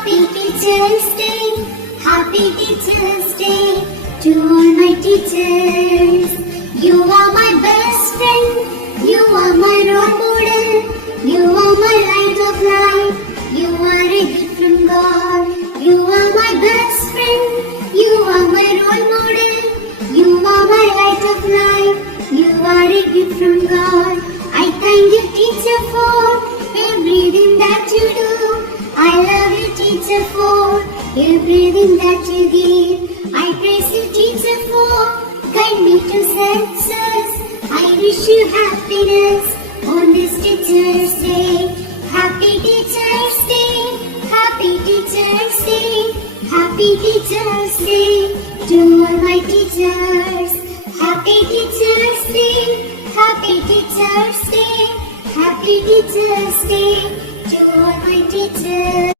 Happy Teacher's Day, Happy Teacher's Day to all my teachers. You are my best friend, you are my role model, you are my light of life, you are a gift from God. You are my best friend, you are my role model, you are my light of life, you are a gift from God. I thank you, teacher, for everything that you do. I love you, teacher, for everything that you give. I praise you, teacher, for guide me to success. I wish you happiness on this Teacher's Day. Happy Teacher's Day, Happy Teacher's Day, Happy Teacher's Day to all my teachers. Happy Teacher's Day, Happy Teacher's Day, Happy Teacher's Day to all my teachers.